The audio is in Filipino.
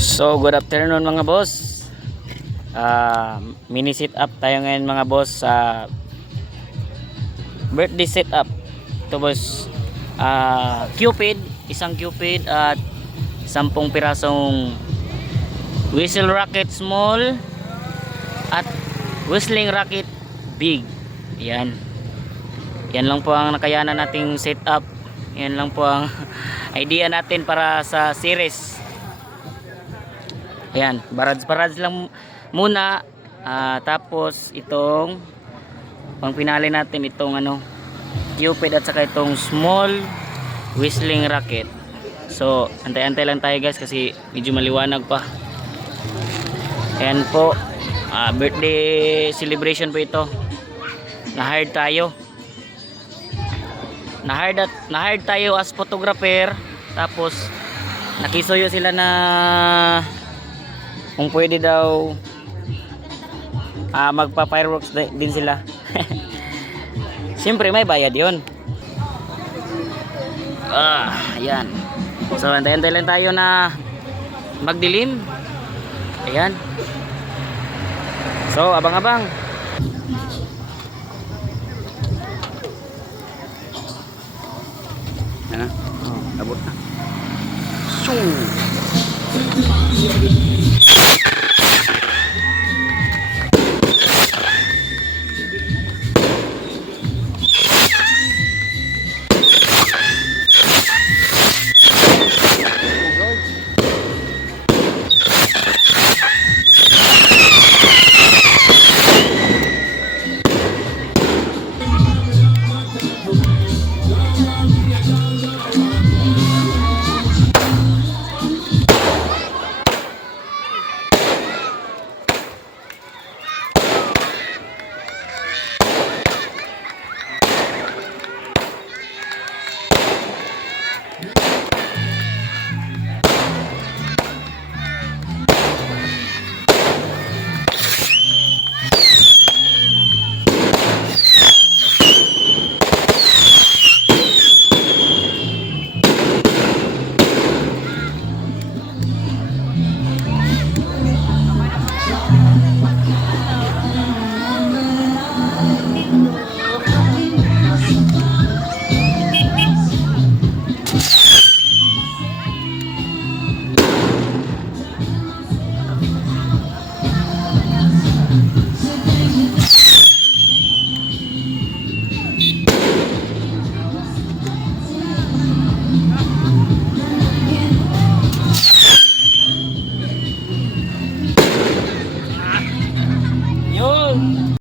So, good afternoon mga boss. Mini sit up tayo ngayon mga boss sa birthday sit up. Ito boss, Cupid, isang Cupid at 10 pirasong whistle rocket small at whistling rocket big. Yan. Yan lang po ang nakayanan nating set up. Yan lang po ang idea natin para sa series. Ayan, barads lang muna. Tapos itong pang pinali natin itong Cupid at saka itong small whistling rocket. So antay-antay lang tayo guys kasi medyo maliwanag pa. Ayan po, birthday celebration po ito. Na-hired tayo. Na-hired tayo as photographer. Tapos nakisuyo sila na kung pwede daw magpa fireworks din sila. Siyempre may bayad yun. Ayan. So antay-antay lang tayo na magdilim. Ayan. So abang-abang. Abot na. So